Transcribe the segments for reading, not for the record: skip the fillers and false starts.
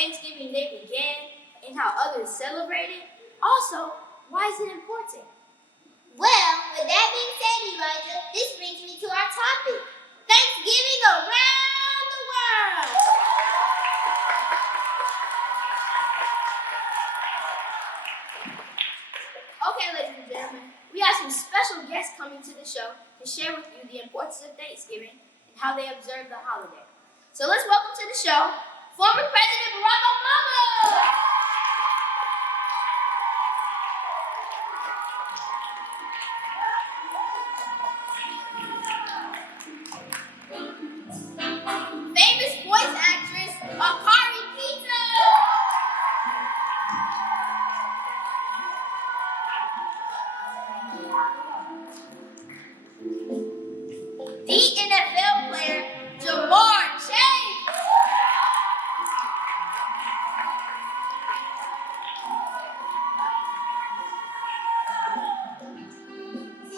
Thanksgiving Day began and how others celebrate it? Also, why is it important? Well, with that being said, Elijah, this brings me to our topic, Thanksgiving around the world. Okay, ladies and gentlemen, we have some special guests coming to the show to share with you the importance of Thanksgiving and how they observe the holiday. So let's welcome to the show, former President Barack Obama! Famous voice actress, Akari Pizza! The NFL player, Jamar Chase!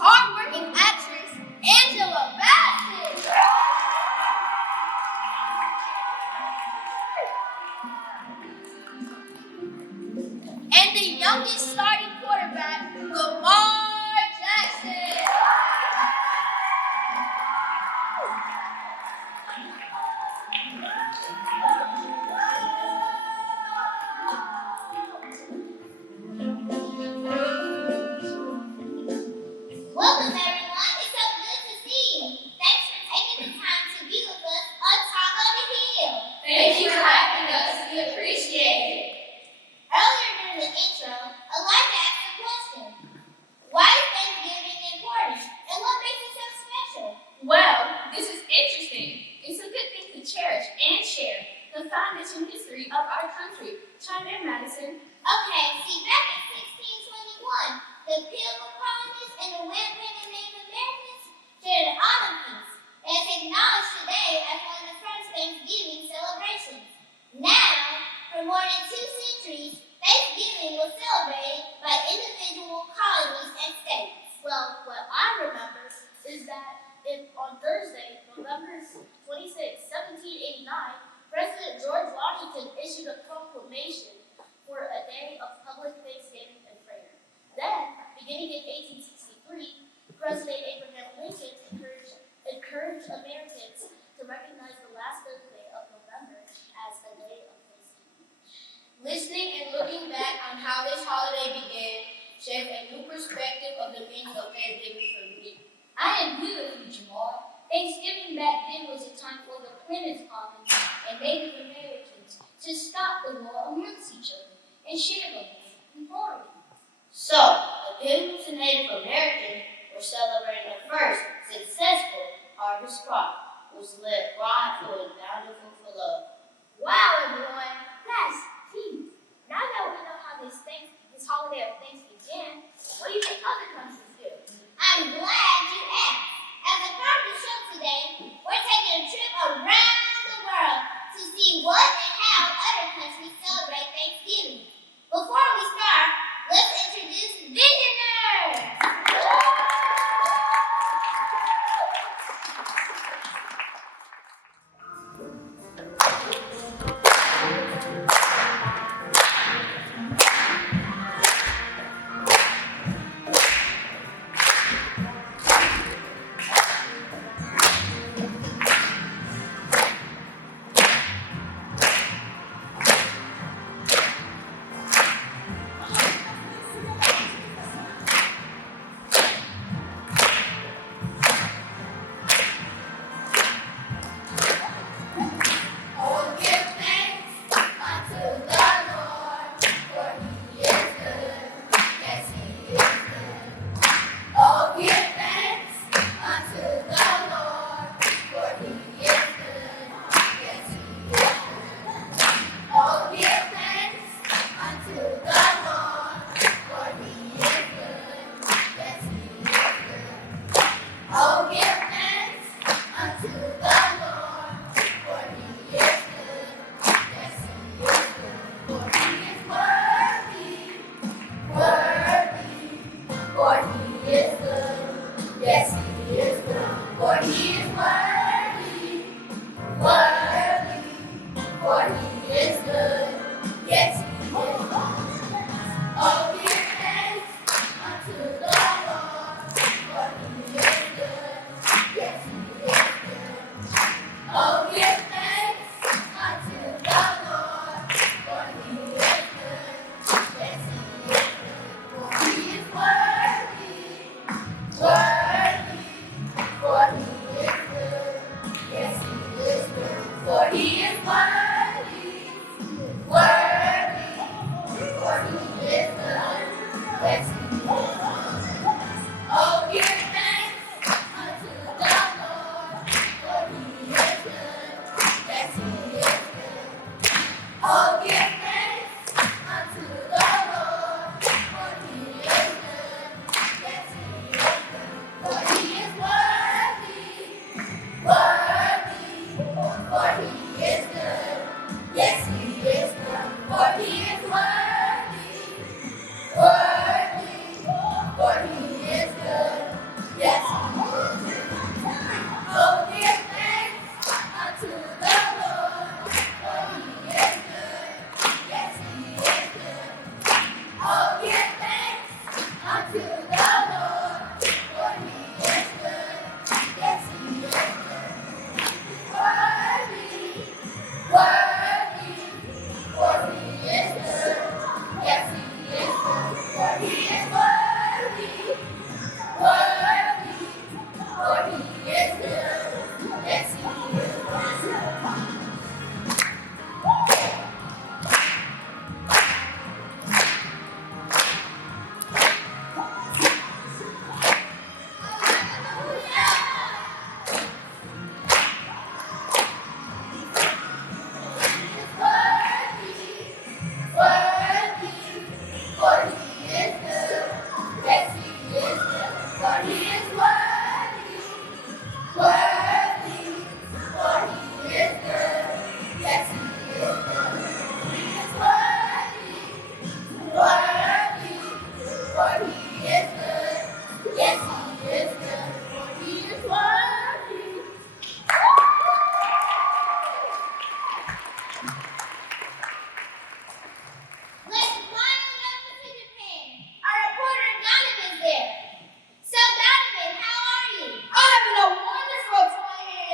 Hardworking actress, Angela Bassett! And the youngest starting quarterback, Lamar Jackson! Welcome, everyone. It's so good to see you. Thanks for taking the time to be with us on Talk on the Hill. Thank you for having us. We appreciate it. Earlier during the intro, Elijah asked a question. Why is Thanksgiving important, and what makes it so special? Well, this is interesting. It's a good thing to cherish and share the foundation history of our country. Chime in, Madison. Okay, see, back in 1621, the Pilgrim colonists and the Grenadian Native Americans shared an autumn feast, and it's acknowledged today as one of the first Thanksgiving celebrations. Now, for more than 2 centuries, Thanksgiving was celebrated by individual colonies and states. Well, what I remember is that on Thursday, November 26, 1789, President George Washington issued a proclamation for a day of public thanksgiving and prayer. Then, beginning in 1863, President Abraham Lincoln encouraged Americans to recognize the last Thursday of November as a day of thanksgiving. Listening and looking back on how this holiday began sheds a new perspective of the meaning of Thanksgiving for me. I agree with you, Jamal. Thanksgiving back then was a time for the Plymouth colonies and Native Americans to stop the war amongst each other and share the love and harmony. So, the Pilgrims and Native Americans were celebrating the first successful harvest crop, which led God to a bountiful for love. Wow, everyone, that's deep. Now that we know how this holiday of Thanksgiving began, what do you think other countries do? I'm glad you asked. As a part of the show today, we're taking a trip around the world to see what and how other countries celebrate Thanksgiving. Before we start, let's introduce Visionaries! For he is good.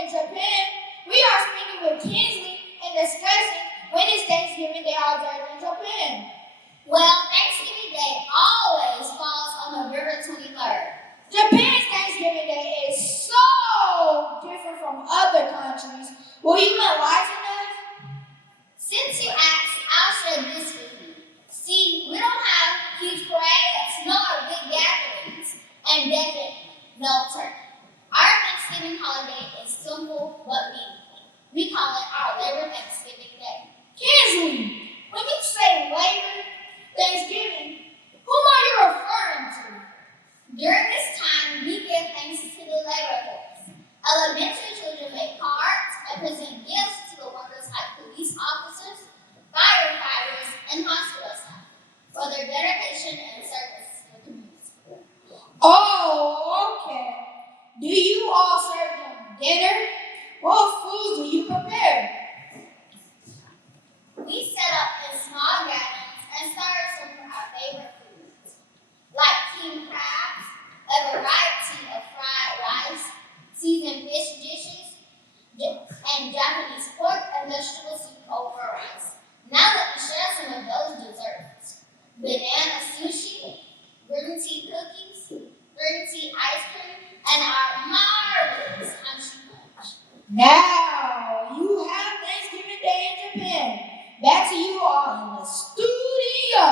in Japan. We are speaking with Kinsley and discussing when is Thanksgiving Day observed in Japan. Well, Thanksgiving Day always falls on November 23rd. Japan's Thanksgiving Day is so different from other countries. Will you enlighten us? Since you asked, I'll share this with you. See, we don't have huge parades nor big gatherings, and definitely no turkey. Our Thanksgiving holiday is simple but meaningful. We call it our Labor Thanksgiving Day. Kinsley, when you say Labor Thanksgiving, whom are you referring to? During this time, we give thanks to the labor force. Elementary children make cards and present gifts to the workers like police officers, firefighters, and hospital staff for their dedication and service to the community. Oh, okay. Do you all serve them dinner? What foods do you prepare? We set up in small gatherings and serve some of our favorite foods, like king crabs, a variety of fried rice, seasoned fish dishes, and Japanese pork and vegetable soup over rice. Now let me share some of those desserts. Banana sushi, green tea cookies, green tea ice cream, and our marvelous country punch. Now, you have Thanksgiving Day in Japan. Back to you all in the studio.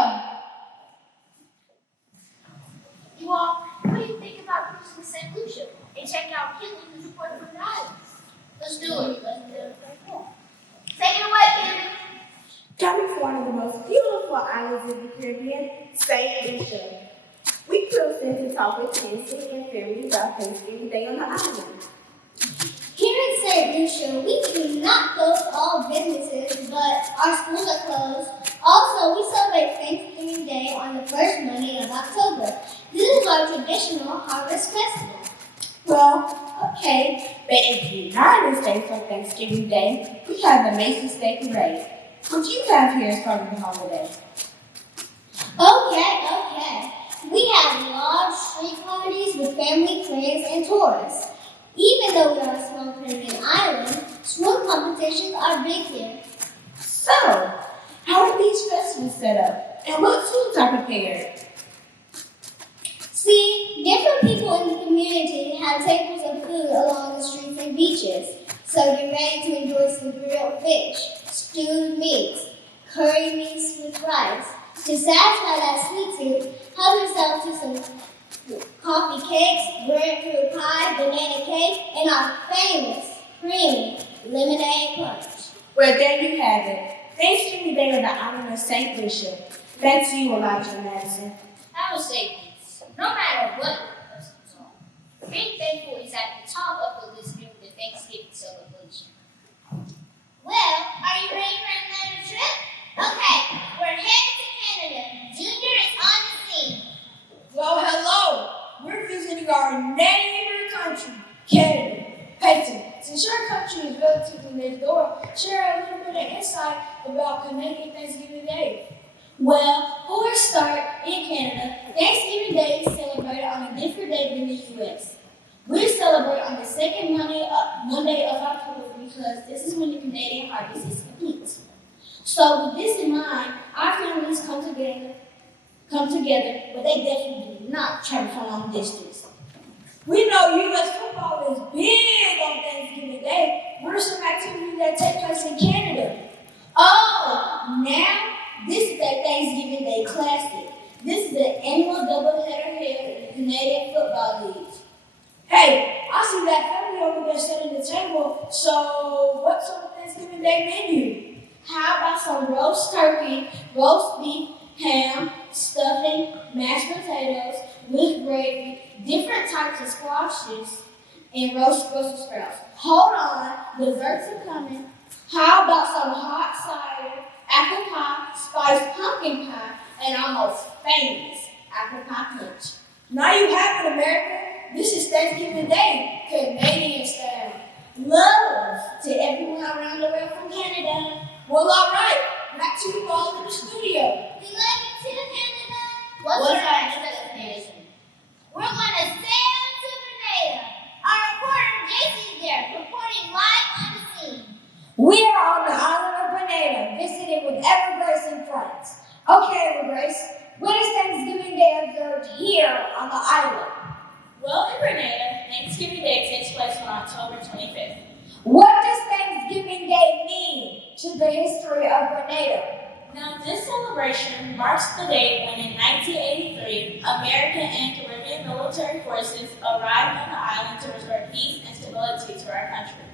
You all, what do you think about cruising to St. Lucia and check out Kinley, who's reporting from the islands? Let's do it. Take it away, Kinley. Coming from one of the most beautiful islands in the Caribbean, St. Lucia. We cruised in to talk with Kinsley and family about Thanksgiving Day on the island. Here in St. Lucia, we do not close all businesses, but our schools are closed. Also, we celebrate Thanksgiving Day on the first Monday of October. This is our traditional harvest festival. Well, okay, but in the United States on Thanksgiving Day, we have the Macy's Day Parade. What do you have here as part of the holiday? Okay. We have large street parties with family, friends, and tourists. Even though we are a small Caribbean island, swim competitions are big here. So, how are these festivals set up? And what foods are prepared? See, different people in the community have tables of food along the streets and beaches. So get ready to enjoy some grilled fish, stewed meats, curry meats with rice. To satisfy that sweet tooth, help yourself to some coffee cakes, breadfruit pie, banana cake, and our famous creamy lemonade punch. Well, there you have it. Thanksgiving Day on the island of St. Lucia. Back to you, Elijah Madison. I would say this. No matter what your person's on, being thankful is at the top of the list during the Thanksgiving celebration. Well, are you ready for another trip? Okay, we're headed to Canada. Junior is on the scene. Well, hello. We're visiting our neighbor country, Canada. Peyton, since your country is relatively next door, share a little bit of insight about Canadian Thanksgiving Day. Well, for a start, in Canada, Thanksgiving Day is celebrated on a different day than the U.S. We celebrate on the second Monday of October because this is when the Canadian harvest is complete. So with this in mind, our families come together, but they definitely do not travel for long distance. We know U.S. football is big on Thanksgiving Day. What are some activities that take place in Canada? Oh, now this is the Thanksgiving Day Classic. This is the annual doubleheader held in the Canadian Football League. Hey, I see that family over there setting the table. So, what's on the Thanksgiving Day menu? How about some roast turkey, roast beef, ham, stuffing, mashed potatoes with gravy, different types of squashes, and roast Brussels sprouts. Hold on, desserts are coming. How about some hot cider, apple pie, spiced pumpkin pie, and our most famous apple pie punch? Now you have it, America. This is Thanksgiving Day, Canadian style. Love to everyone around the world from Canada. Well, all right. Back to you all in the studio. We love you too, Canada. What's our next destination? We're going to sail to Grenada. Our reporter, JC, is there, reporting Day takes place on October 25th. What does Thanksgiving Day mean to the history of Grenada? Now, this celebration marks the date when in 1983, American and Caribbean military forces arrived on the island to restore peace and stability to our country.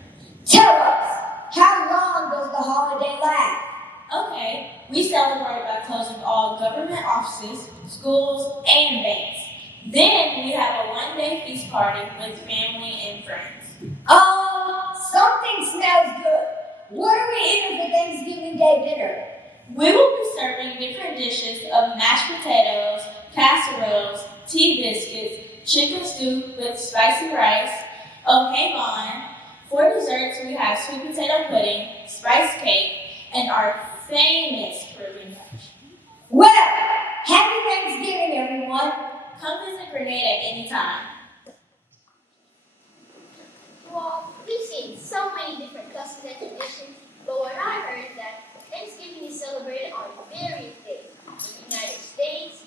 Tell us, how long does the holiday last? Okay, we celebrate by closing all government offices, schools, and banks. Then we have a one-day feast party with family and friends. Something smells good. What are we eating for Thanksgiving Day dinner? We will be serving different dishes of mashed potatoes, casseroles, tea biscuits, chicken stew with spicy rice, ohemon. For desserts, we have sweet potato pudding, spice cake, and our famous Caribbean punch. Well, happy Thanksgiving, everyone. Come visit Grenada anytime. Well, we've seen so many different customs and traditions, but what I heard is that Thanksgiving is celebrated on various days in the United States,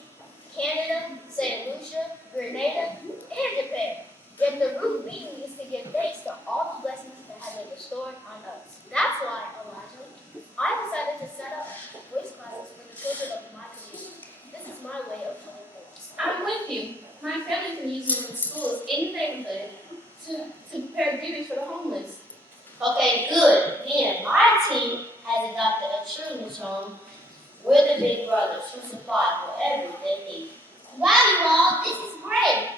Canada, St. Lucia, Grenada, and Japan. Yet the root meaning is to give thanks to all the blessings that have been restored on us. That's why, Elijah, I decided to set up voice classes for the children of my community. This is my way of showing thanks. I'm with you. My family can use them in schools in the neighborhood to prepare goodies for the homeless. Okay, good. Then my team has adopted a children's home. We're the big brothers who supply whatever they need. Wow, you all, this is great.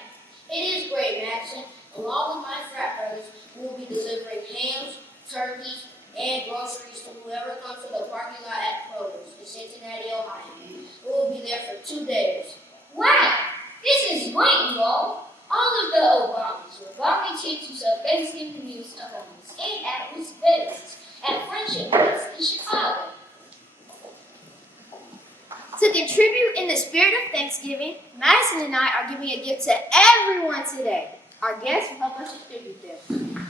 It is great, Madison. Along with my frat brothers, we will be delivering hams, turkeys, and groceries to whoever comes to the parking lot at Kroger's in Cincinnati, Ohio. We will be there for 2 days. Wow, this is great, you all. All of the Obamas were volunteers who sell Thanksgiving meals to homeless and at-risk veterans at Friendship House in Chicago. To contribute in the spirit of Thanksgiving, Madison and I are giving a gift to everyone today. Our guests will help us distribute them.